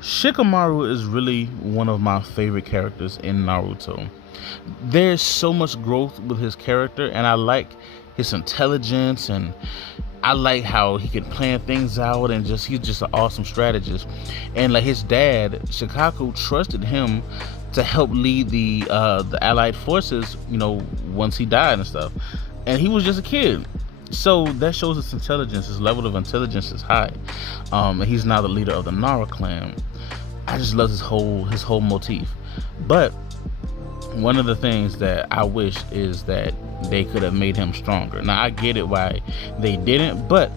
Shikamaru is really one of my favorite characters in Naruto. There's so much growth with his character, and I like his intelligence, and I like how he can plan things out, and just he's just an awesome strategist. And like his dad, Shikaku, trusted him to help lead the Allied forces. Once he died and stuff, and he was just a kid. So that shows his intelligence. His level of intelligence is high. And he's now the leader of the Nara clan. I just love his whole motif. But one of the things that I wish is that they could have made him stronger. Now I get it why they didn't, but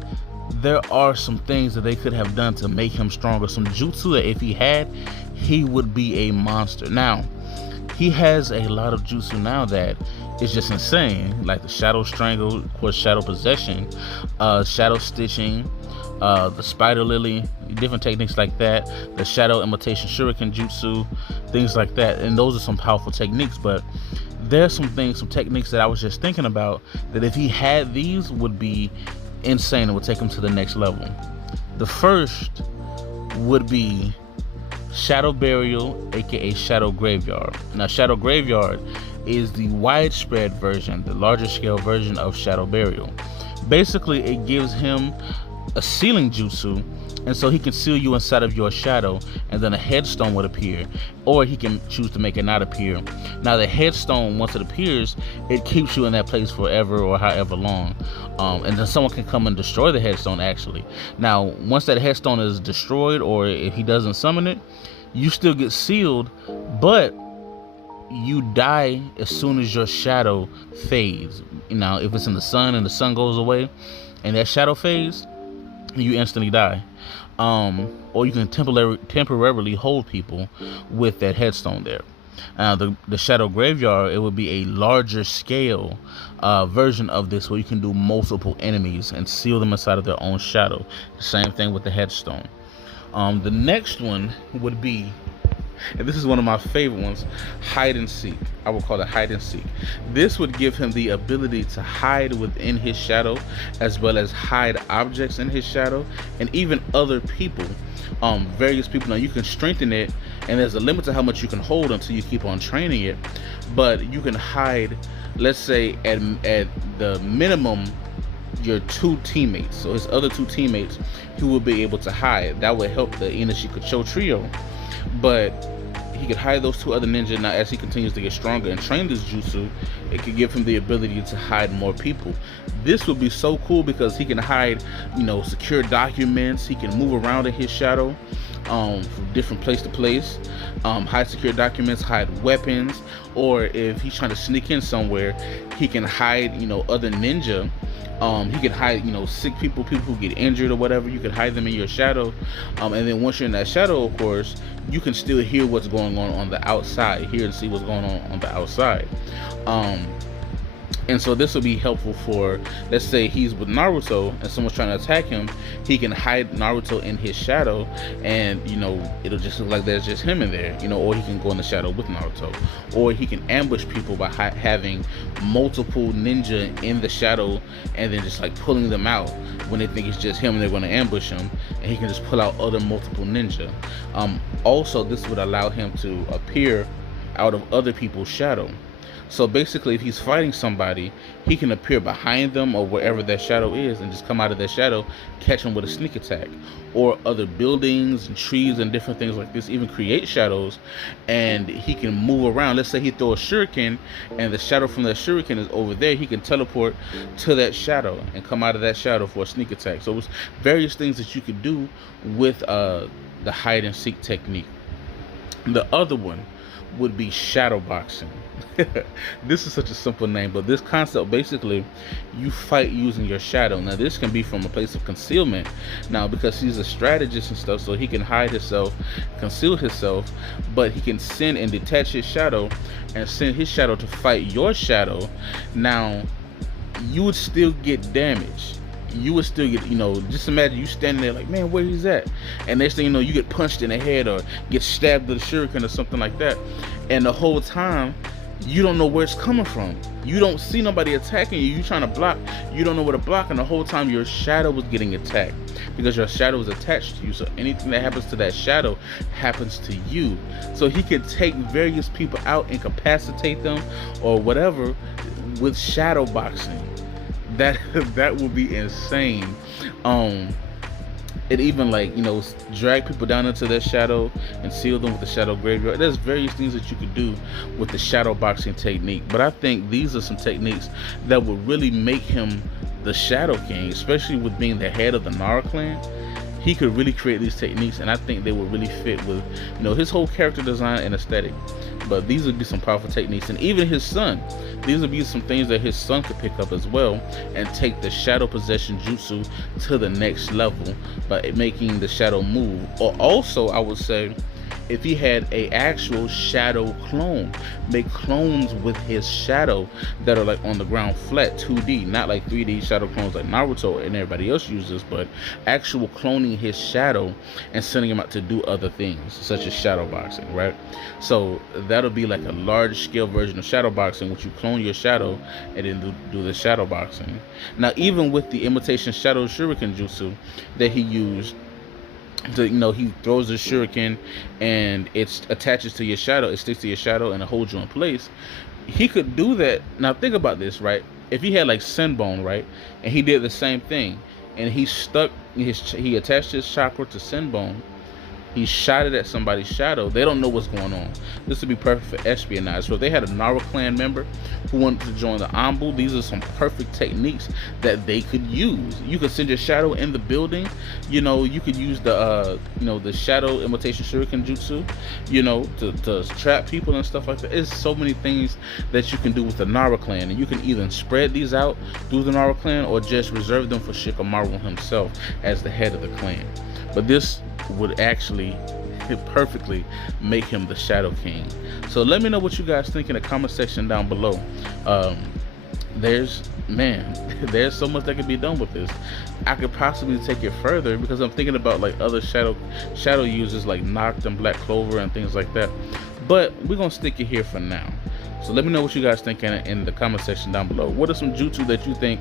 there are some things that they could have done to make him stronger. Some jutsu that if he had, he would be a monster. Now, he has a lot of jutsu now that is just insane, like the shadow strangle, of course, shadow possession, shadow stitching, the spider lily, different techniques like that, the shadow imitation shuriken jutsu, things like that. And those are some powerful techniques. But there's some techniques that I was just thinking about that if he had these would be insane and would take him to the next level. The first would be Shadow Burial, aka Shadow Graveyard. Now, Shadow Graveyard is the widespread version, the larger scale version of Shadow Burial. Basically, it gives him a sealing jutsu, and so he can seal you inside of your shadow, and then a headstone would appear, or he can choose to make it not appear. Now, the headstone, once it appears, it keeps you in that place forever or however long, and then someone can come and destroy the headstone actually. Now, once that headstone is destroyed, or if he doesn't summon it, you still get sealed, but you die as soon as your shadow fades. If it's in the sun and the sun goes away and that shadow fades, you instantly die. Or you can temporarily hold people with that headstone there. The Shadow Graveyard, it would be a larger scale version of this, where you can do multiple enemies and seal them inside of their own shadow. The same thing with the headstone. The next one would be, and this is one of my favorite ones, hide and seek. I would call it hide and seek. This would give him the ability to hide within his shadow, as well as hide objects in his shadow, and even other people, various people. Now, you can strengthen it, and there's a limit to how much you can hold until you keep on training it, but you can hide, let's say at the minimum, your two teammates. So his other two teammates, he will be able to hide. That would help the Inashikacho trio. But he could hide those two other ninja. Now, as he continues to get stronger and train this jutsu, it could give him the ability to hide more people. This would be so cool because he can hide, secure documents. He can move around in his shadow, from different place to place, hide secure documents, hide weapons, or if he's trying to sneak in somewhere, he can hide, other ninja. He can hide, sick people who get injured or whatever. You can hide them in your shadow, and then once you're in that shadow, of course, you can still hear what's going on the outside, hear and see what's going on the outside. And so this will be helpful for, let's say he's with Naruto and someone's trying to attack him, he can hide Naruto in his shadow, and it'll just look like there's just him in there, or he can go in the shadow with Naruto, or he can ambush people by having multiple ninja in the shadow, and then just like pulling them out when they think it's just him and they're going to ambush him, and he can just pull out other multiple ninja. Also, this would allow him to appear out of other people's shadow. So basically, if he's fighting somebody, he can appear behind them or wherever that shadow is and just come out of that shadow, catch him with a sneak attack. Or other buildings and trees and different things like this even create shadows, and he can move around. Let's say he throws a shuriken and the shadow from that shuriken is over there, he can teleport to that shadow and come out of that shadow for a sneak attack. So it's various things that you could do with the hide and seek technique. The other one would be shadow boxing. This is such a simple name, but this concept, basically you fight using your shadow. Now, this can be from a place of concealment, now because he's a strategist and stuff, so he can hide himself, conceal himself, but he can send and detach his shadow and send his shadow to fight your shadow. Now, you would still get damage. You would still get, just imagine you standing there like, man, where he's at? And next thing you know, you get punched in the head or get stabbed with a shuriken or something like that. And the whole time, you don't know where it's coming from. You don't see nobody attacking you. You trying to block. You don't know where to block, and the whole time your shadow was getting attacked because your shadow is attached to you. So anything that happens to that shadow happens to you. So he could take various people out, incapacitate them, or whatever, with shadow boxing. That would be insane. It even, like, you know, drag people down into their shadow and seal them with the shadow graveyard. There's various things that you could do with the shadow boxing technique, but I think these are some techniques that would really make him the Shadow King, especially with being the head of the Nara clan. He could really create these techniques, and I think they would really fit with, you know, his whole character design and aesthetic. But these would be some powerful techniques, and even his son, these would be some things that his son could pick up as well and take the shadow possession jutsu to the next level by making the shadow move. Or also, I would say, if he had a actual shadow clone, make clones with his shadow that are like on the ground flat, 2D, not like 3D shadow clones like Naruto and everybody else uses, but actual cloning his shadow and sending him out to do other things such as shadow boxing, right? So that'll be like a large scale version of shadow boxing, which you clone your shadow and then do the shadow boxing. Now, even with the imitation shadow shuriken jutsu that he used, you know, he throws the shuriken and it attaches to your shadow, it sticks to your shadow and it holds you in place. He could do that. Now think about this, right? If he had like Senbone, right, and he did the same thing, and he attached his chakra to Senbone, he shot it at somebody's shadow, they don't know what's going on. This would be perfect for espionage. So if they had a Nara clan member who wanted to join the Anbu, these are some perfect techniques that they could use. You could send your shadow in the building. You know, you could use the you know, the shadow imitation shuriken jutsu, you know, to trap people and stuff like that. There's so many things that you can do with the Nara clan, and you can either spread these out through the Nara clan or just reserve them for Shikamaru himself as the head of the clan. But this would actually perfectly make him the Shadow King. So let me know what you guys think in the comment section down below. There's so much that could be done with this. I could possibly take it further because I'm thinking about like other shadow users like Noct and Black Clover and things like that. But we're gonna stick it here for now. So let me know what you guys think in the comment section down below. What are some jutsu that you think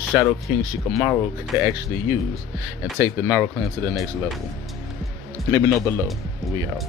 Shadow King Shikamaru could actually use and take the Nara clan to the next level? Let me know below. We out.